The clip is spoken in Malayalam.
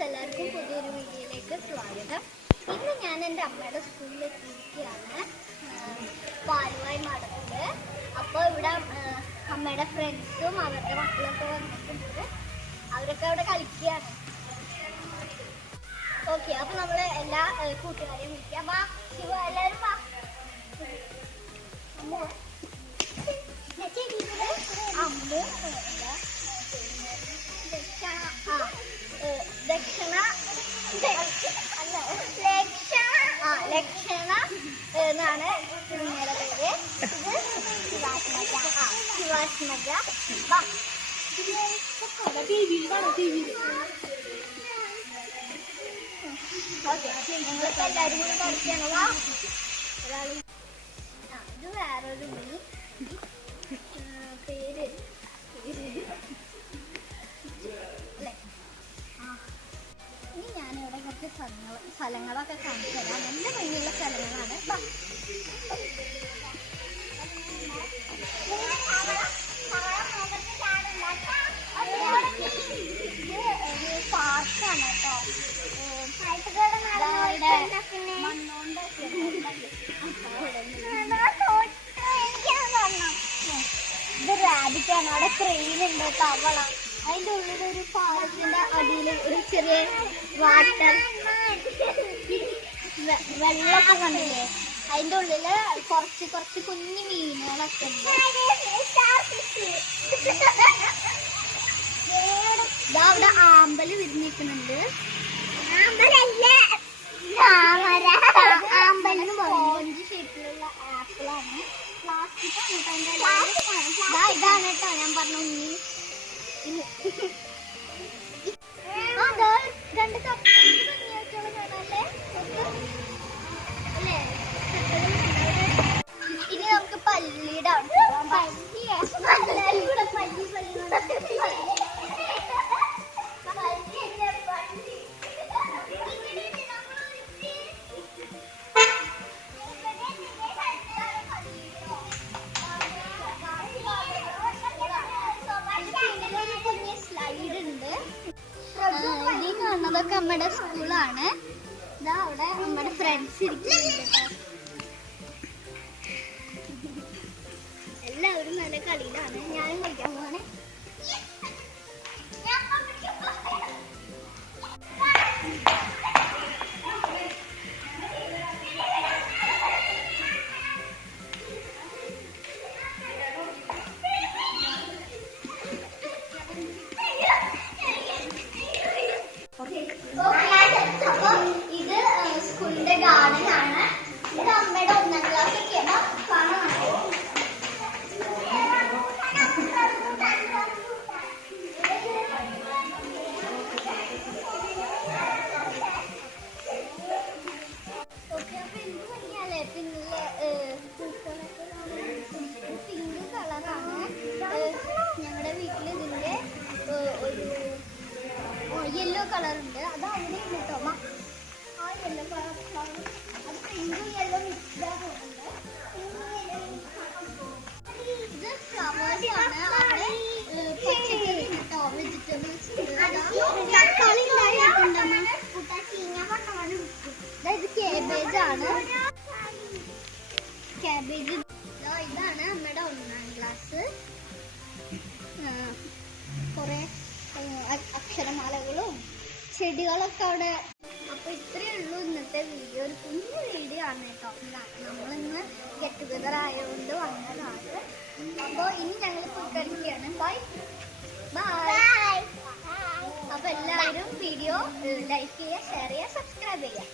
ഫ്രണ്ട്സ്, എല്ലാവർക്കും പുതിയൊരു വീഡിയോയിലേക്ക് സ്വാഗതം. ഇന്ന് ഞാൻ എൻ്റെ അമ്മയുടെ സ്കൂളിൽ എത്തിയിരിക്കുകയാണ്, പാലുവായി മഠത്തിൽ. അപ്പോൾ ഇവിടെ അമ്മയുടെ ഫ്രണ്ട്സും അവരുടെ മക്കളൊക്കെ വന്നിട്ടുണ്ട്. അവരൊക്കെ അവിടെ കളിക്കുകയാണ്. ഓക്കെ, അപ്പോൾ നമ്മൾ എല്ലാ കൂട്ടുകാരെയും വിളിക്കാം. വാ ശിവ, എല്ലാവരും വാ. അമ്മ ദക്ഷിണ ലക്ഷണ എന്നാണ് കുഞ്ഞിയുടെ പേര്. ഇത് ശിവാത്മജ. ശിവാത്മജ. ഓക്കെ, ഞങ്ങളിപ്പോൾ എല്ലാവരും കൂടി കളിക്കണം. വാ. ഇത് വേറൊരു മീൻ. പേര് അല്ലേ? ഇനി ഞാനിവിടെ കുറച്ച് സ്ഥലങ്ങളൊക്കെ കാണിച്ചു തരാം. നല്ല ഭംഗിയുള്ള സ്ഥലങ്ങളാണ്. പാർക്കാണ് കേട്ടോ. ഇത് റാബിറ്റാണ്. അവിടെ ക്രെയിൻ ഉണ്ട്, തവള. അതിൻ്റെ ഉള്ളിലൊരു പാലത്തിന്റെ അടിയിൽ ഒരു ചെറിയ വാട്ടർ വെള്ളമൊക്കെ കണ്ടില്ലേ? അതിൻ്റെ ഉള്ളില് കുറച്ച് കുഞ്ഞു മീനുകളൊക്കെ ഉണ്ട്. ഇതാ അവിടെ ആമ്പല് വിരിഞ്ഞിരിക്കുന്നുണ്ട്. ആമ്പലിന് ഓറഞ്ച് ഷേപ്പിലുള്ള ആപ്പിളാണ്. പ്ലാസ്റ്റിക് ഇതാണ് കേട്ടോ ഞാൻ പറഞ്ഞ ഉണ്ണി. രണ്ട് കപ്പല്ലേ? ഇനി നമുക്ക് പല്ലിയുടെ കാണുന്നതൊക്കെ നമ്മുടെ സ്കൂളാണ്. ഇതാ അവിടെ നമ്മുടെ ഫ്രണ്ട്സ് ഇരിക്കുന്നുണ്ട്. എല്ലാവരും നല്ല കളിയിലാണ്. ഞാനും കളിക്കാൻ പോവാണ്. ഇത് സ്കൂളിന്റെ ഗാർഡൻ ആണ്. ഇത് അമ്മയുടെ 1ാം ക്ലാസ് ഒക്കെ കാണാൻ. ഓക്കെ, അപ്പൊ എന്ത് ഭംഗിയല്ലേ? പിന്നിലെ പൂക്കളൊക്കെ പിങ്ക് കളറാണ്. ഞങ്ങളുടെ വീട്ടിൽ ഇതിന്റെ ഒരു യെല്ലോ കളറുണ്ട്. അത് അവിടെ കേട്ടോ. ആ യെല്ലോ കളർ അത് പിങ്കും യെല്ലോ മിക്സ്ഡ് ആകുന്നുണ്ട്. ഇത് ഫ്ലവേഴ്സ് ആണ്. അവിടെ പച്ചക്കറി കേട്ടോ, വെജിറ്റബിൾസ്. തക്കാളി ഇത് കാബേജ് ആണ്. കാബേജ്. ഇതാണ് അമ്മയുടെ 1ാം ക്ലാസ്. കുറെ അക്ഷരമാലകളും ചെടികളൊക്കെ അവിടെ. അപ്പൊ ഇത്രയേ ഉള്ളൂ ഇന്നത്തെ വീഡിയോ. ഒരു കുഞ്ഞു വീഡിയോ ആണ് കേട്ടോ. നമ്മളിന്ന് ഗെറ്റ് ടുഗദർ ആയതുകൊണ്ട് വന്നതാണ്. അപ്പോൾ ഇനി ഞങ്ങൾ പുറത്തിറങ്ങിയാണ്. Bye bye. അപ്പൊ എല്ലാവരും വീഡിയോ ലൈക്ക് ചെയ്യുക, ഷെയർ ചെയ്യുക, സബ്സ്ക്രൈബ് ചെയ്യുക.